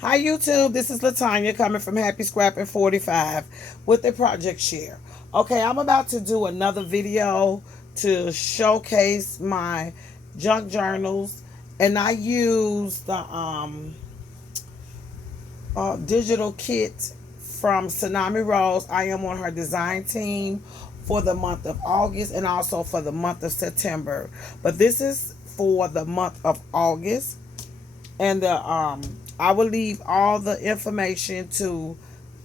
Hi YouTube, this is Latanya coming from Happy Scrapping 45 with the Project Share. Okay, I'm about to do another video to showcase my junk journals, and I use the digital kit from Tsunami Rose. I am on her design team for the month of August and also for the month of September. But this is for the month of August, and the I will leave all the information to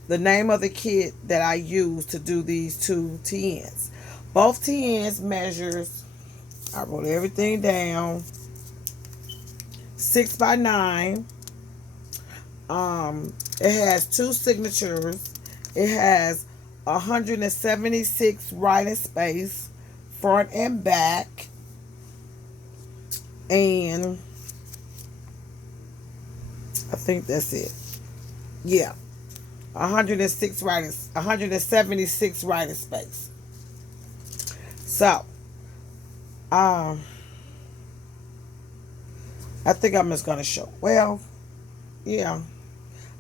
the name of the kit that I use to do these two TNs. Both TNs measures, I wrote everything down, 6 by 9. It has two signatures. It has 176 writing space, front and back, and I think that's it. Yeah, 176 writing space. So, um, I think I'm just gonna show. Well, yeah,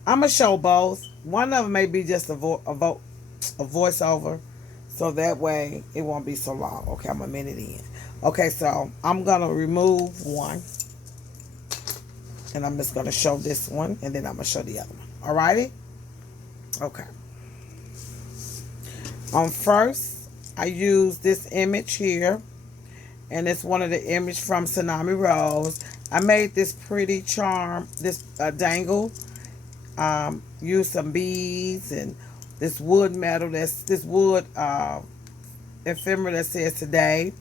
I'm gonna show both. One of them may be just a voiceover, so that way it won't be so long. Okay, I'm a minute in. Okay, so I'm gonna remove one, and I'm just gonna show this one, and then I'm gonna show the other one. Alrighty? Okay. First, I use this image here, and it's one of the image from Tsunami Rose. I made this pretty charm, this dangle. Use some beads and this wood metal. That's this wood ephemera that says today.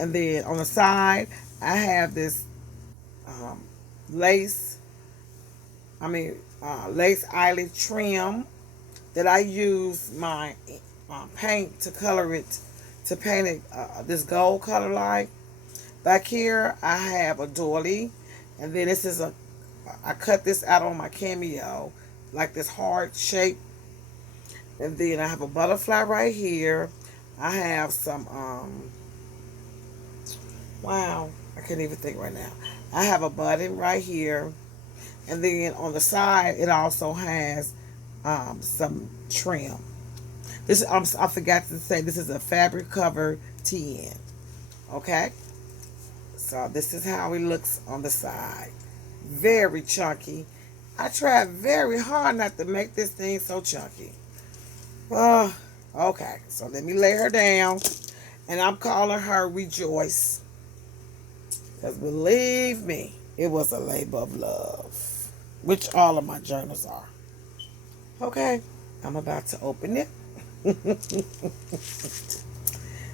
And then on the side, I have this um, lace. Lace eyelid trim that I use my paint to color it, to paint it this gold color like. Back here, I have a doily, and then this is I cut this out on my Cameo, like this heart shape, and then I have a butterfly right here. I have some wow, I can't even think right now. I have a button right here, and then on the side it also has some trim. I forgot to say this is a fabric cover TN. Okay, so this is how it looks on the side. Very chunky. I tried very hard not to make this thing so chunky. Oh, okay. So let me lay her down, and I'm calling her Rejoice, because believe me, it was a labor of love, which all of my journals are. Okay, I'm about to open it.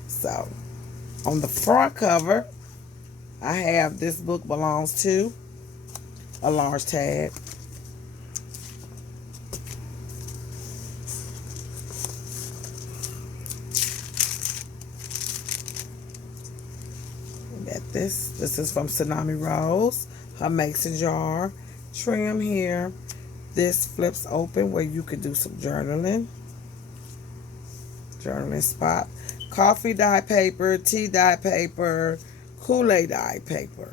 So on the front cover, I have this book belongs to a large tag. Got this. This is from Tsunami Rose. Her mason jar. Trim here. This flips open where you could do some journaling. Journaling spot. Coffee dye paper, tea dye paper, Kool-Aid dye paper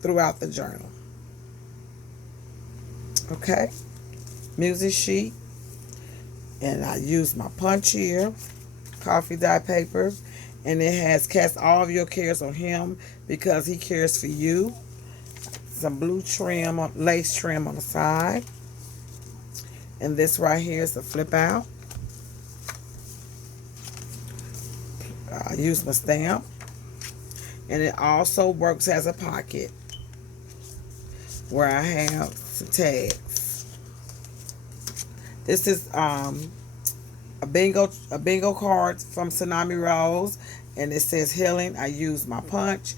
throughout the journal. Okay. Music sheet. And I use my punch here. Coffee dye paper. And it has cast all of your cares on him because he cares for you. Some blue trim, lace trim on the side. And this right here is the flip out. I use my stamp. And it also works as a pocket where I have some tags. This is a bingo card from Tsunami Rose, and it says healing. I use my punch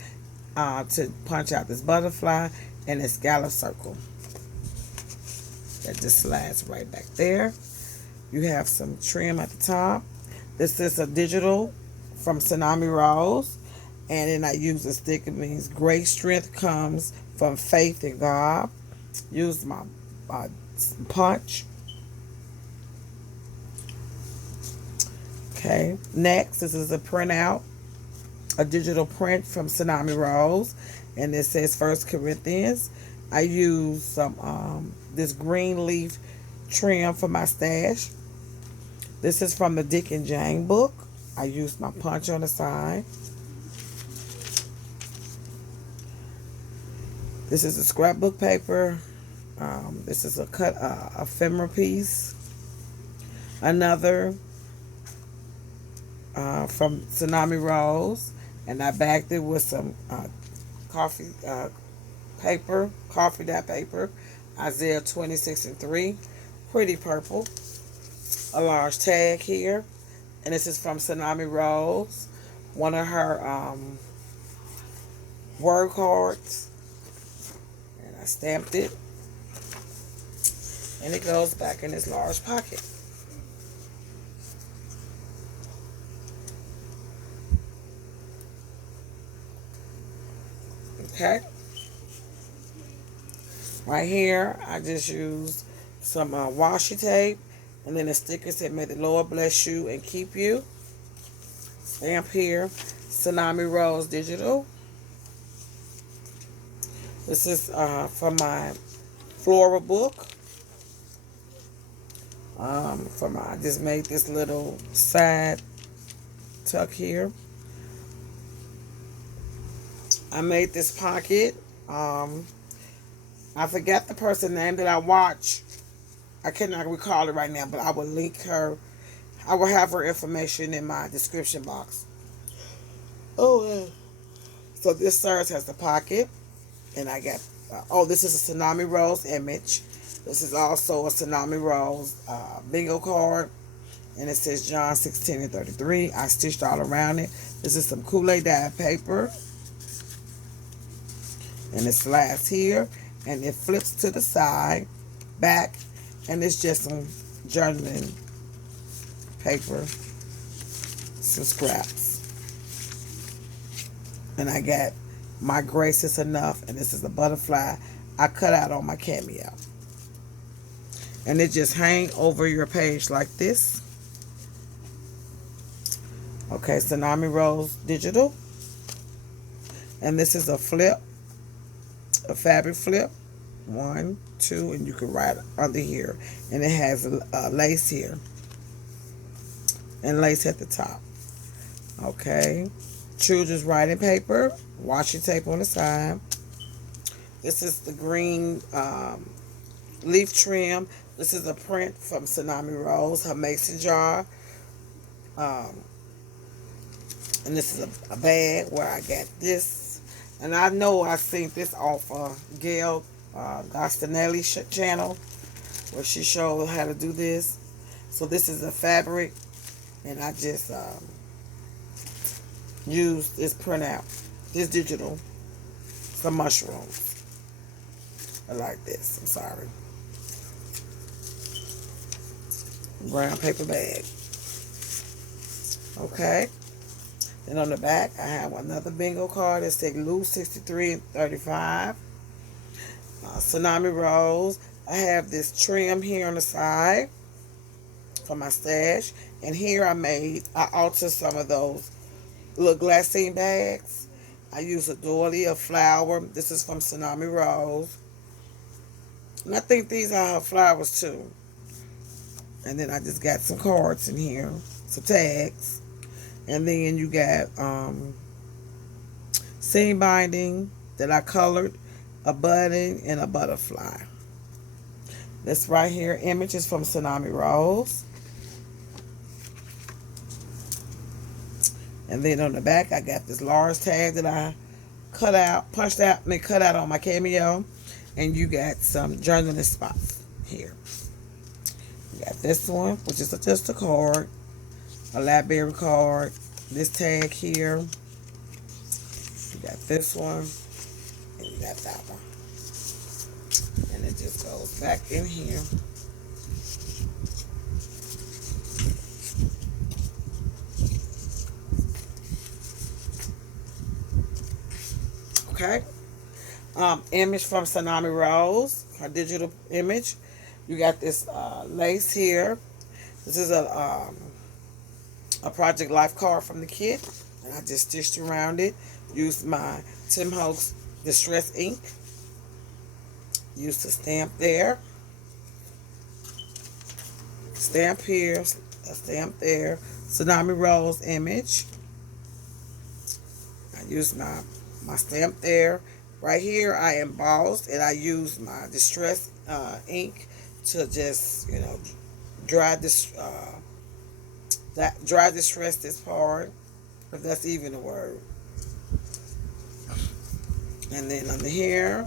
to punch out this butterfly and this scallop circle that just slides right back there. You have some trim at the top. This is a digital from Tsunami Rose, and then I use a stick. It means great strength comes from faith in God. Use my punch. Okay, next, this is a printout, a digital print from Tsunami Rose, and it says First Corinthians. I use some this green leaf trim for my stash. This is from the Dick and Jane book. I used my punch on the side. This is a scrapbook paper. This is a cut ephemera piece. Another from Tsunami Rose, and I backed it with some coffee paper, coffee dye paper, Isaiah 26:3, pretty purple. A large tag here, and this is from Tsunami Rose, one of her word cards, and I stamped it, and it goes back in this large pocket. Okay, right here I just used some washi tape, and then the sticker said, "May the Lord bless you and keep you." Stamp here, Tsunami Rose Digital. This is from my floral book. I just made this little side tuck here. I made this pocket. I forgot the person's name that I watch. I cannot recall it right now, but I will link her. I will have her information in my description box. Oh, so this serves as the pocket, and I got. This is a Tsunami Rose image. This is also a Tsunami Rose bingo card, and it says John 16:33. I stitched all around it. This is some Kool-Aid dyed paper, and it slides here, and it flips to the side, back, and it's just some journaling paper, some scraps. And I got My Grace is Enough, and this is a butterfly I cut out on my Cameo. And it just hang over your page like this. Okay, Tsunami Rose Digital. And this is a flip, a fabric flip. 1, 2, and you can write under here. And it has lace here. And lace at the top. Okay. Children's writing paper. Washi tape on the side. This is the green leaf trim. This is a print from Tsunami Rose, her mason jar. And this is a bag where I got this. And I know I seen this off Gail Gostinelli channel, where she showed how to do this. So this is a fabric, and I just used this printout, this digital, some mushrooms. I like this. I'm sorry. Brown paper bag. Okay. Then on the back, I have another bingo card that says Lou 63:35. Tsunami Rose. I have this trim here on the side for my stash. And here I altered some of those little glassine bags. I use a doily, a flower. This is from Tsunami Rose. And I think these are her flowers too. And then I just got some cards in here, some tags. And then you got seam binding that I colored, a button, and a butterfly. This right here image is from Tsunami Rose. And then on the back, I got this large tag that I cut out on my Cameo. And you got some journaling spots here. You got this one, which is just a card, a library card. This tag here. You got this one, and you got that one. And it just goes back in here. Okay. Image from Tsunami Rose, her digital image. You got this lace here. This is a Project Life card from the kit, and I just stitched around it. Used my Tim Holtz Distress ink. Use the stamp there. Stamp here. A stamp there. Tsunami Rose image. I use my stamp there. Right here, I embossed, and I use my Distress ink to just, dry this dry distress this part, if that's even a word. And then under here,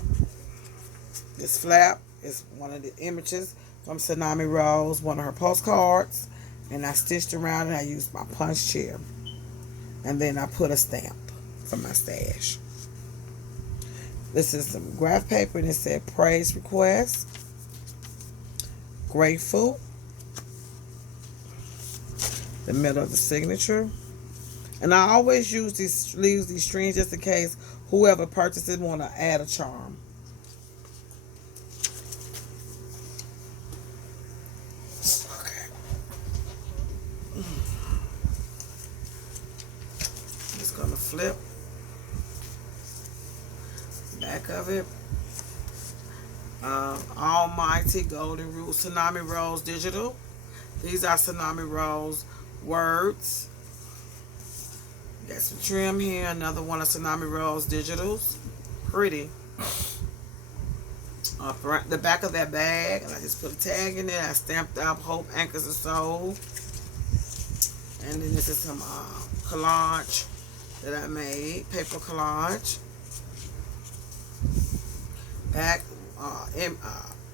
this flap is one of the images from Tsunami Rose, one of her postcards, and I stitched around it. I used my punch chair, and then I put a stamp from my stash. This is some graph paper, and it said praise request, grateful, the middle of the signature. And I always use these strings just in case whoever purchases want to add a charm. Okay. I'm just going to flip back of it. Almighty Golden Rule Tsunami Rose Digital. These are Tsunami Rose words. Got some trim here. Another one of Tsunami Rose Digitals. Pretty. The back of that bag, and I just put a tag in there. I stamped out Hope Anchors a Soul. And then this is some collage that I made. Paper collage. Back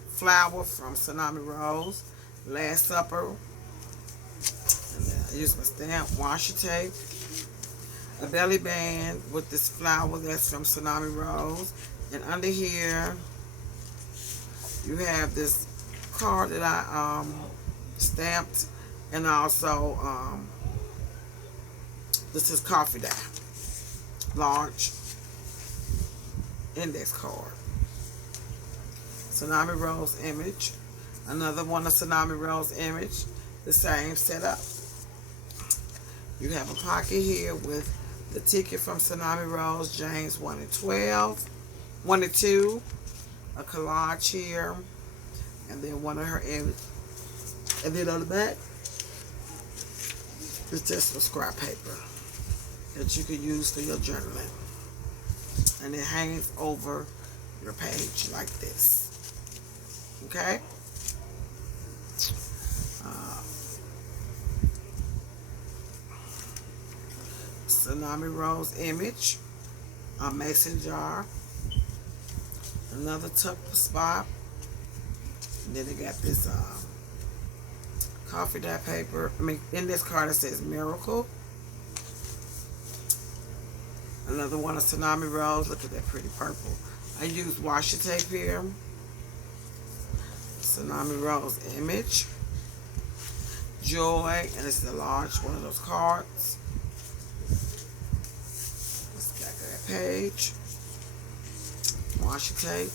flower from Tsunami Rose. Last Supper. And then I used my stamp washi tape. A belly band with this flower that's from Tsunami Rose. And under here, you have this card that I stamped. And also, this is coffee dye. Large index card. Tsunami Rose image. Another one of Tsunami Rose image. The same setup. You have a pocket here with the ticket from Tsunami Rose, James 1 and 12. 1 and 2. A collage here. And then one of her images. And then on the back, it's just some scrap paper that you can use for your journaling. And it hangs over your page like this. Okay? Tsunami Rose image. A mason jar. Another tuck spot. And then they got this coffee dye paper. In this card it says Miracle. Another one of Tsunami Rose. Look at that pretty purple. I used washi tape here. Tsunami Rose image. Joy. And it's the large one of those cards. That's the back of that page. Washi tape.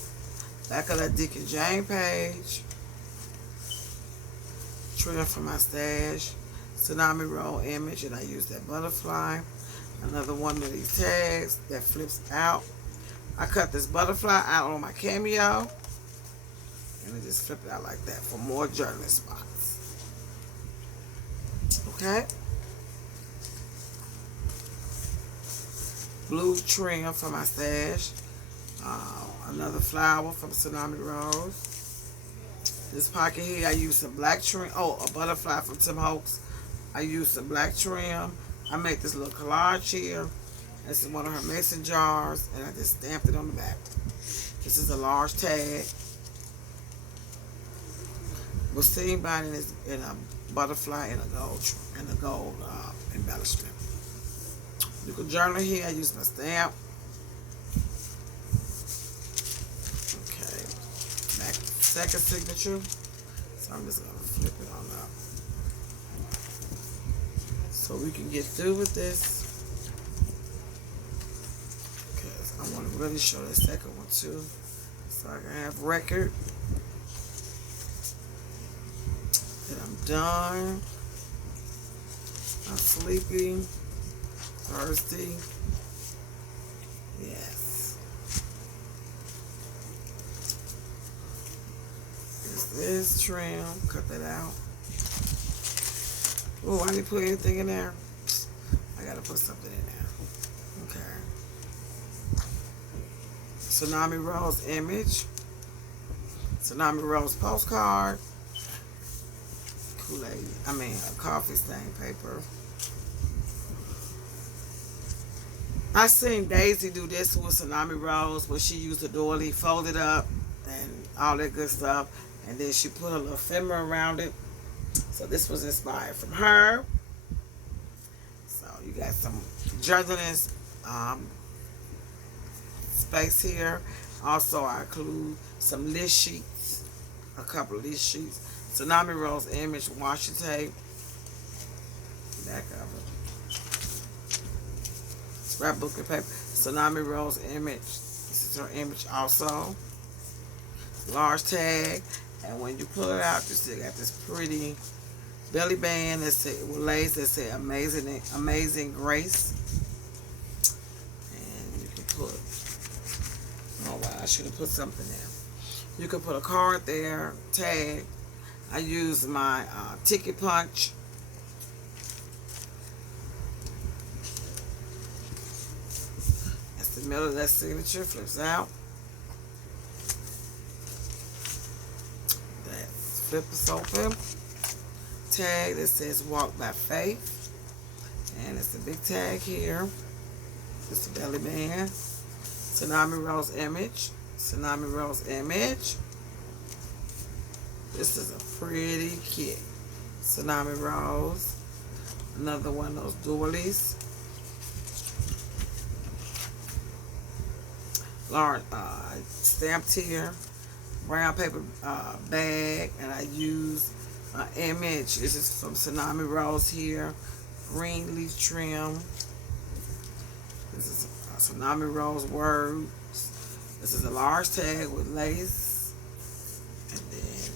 Back of that Dick and Jane page. Trim from my stash. Tsunami Rose image. And I used that butterfly. Another one of these tags that flips out. I cut this butterfly out on my Cameo. And it just flipped out like that for more journaling spots. Okay. Blue trim for my stash. Another flower from Tsunami Rose. This pocket here, I used some black trim. Oh, a butterfly from Tim Holtz. I used some black trim. I made this little collage here. This is one of her mason jars, and I just stamped it on the back. This is a large tag. Was seen by in a butterfly and a gold embellishment. You can journal here. I use my stamp. Okay, back second signature. So I'm just gonna flip it on up so we can get through with this. Because I want to really show the second one too, so I can have record. I'm done. I'm sleepy. Thirsty. Yes. This trim. Cut that out. Oh, I didn't put anything in there. I gotta put something in there. Okay. Tsunami Rose image. Tsunami Rose postcard. Kool-Aid. Coffee stain paper. I seen Daisy do this with Tsunami Rose where she used the doily, fold it up, and all that good stuff. And then she put a little ephemera around it. So this was inspired from her. So you got some journaling space here. Also, I include some list sheets, a couple of list sheets. Tsunami Rose image washi tape. Back of it. Scrapbook and paper. Tsunami Rose image. This is her image also. Large tag. And when you pull it out, you still got this pretty belly band that say with lace that say amazing grace. And you can put, oh wow, I should have put something there. You can put a card there, tag. I use my ticket punch. That's the middle of that signature, flips out. That's flip is open. Tag that says walk by faith. And it's a big tag here. It's the belly band. Tsunami Rose image. Tsunami Rose image. This is a pretty kit. Tsunami Rose. Another one of those doilies. Large stamped here. Brown paper bag. And I use an image. This is from Tsunami Rose here. Green leaf trim. This is a Tsunami Rose words. This is a large tag with lace. And then,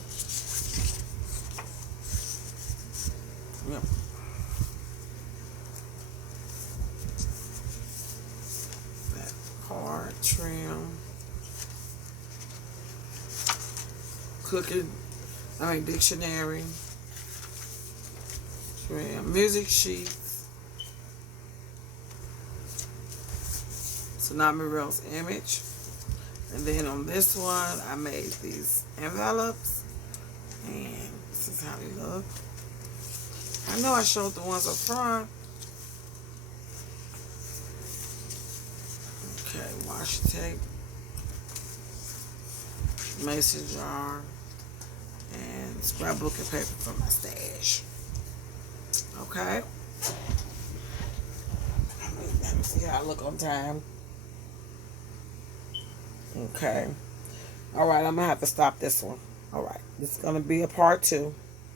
yep. That card trim. Dictionary. Trim. Music sheets. Tsunami Rose image. And then on this one, I made these envelopes. And this is how they look. I know I showed the ones up front. Okay, washi tape. Mason jar. And scrapbook and paper for my stash. Okay. Let me see how I look on time. Okay. All right, I'm going to have to stop this one. All right. This is going to be a part 2.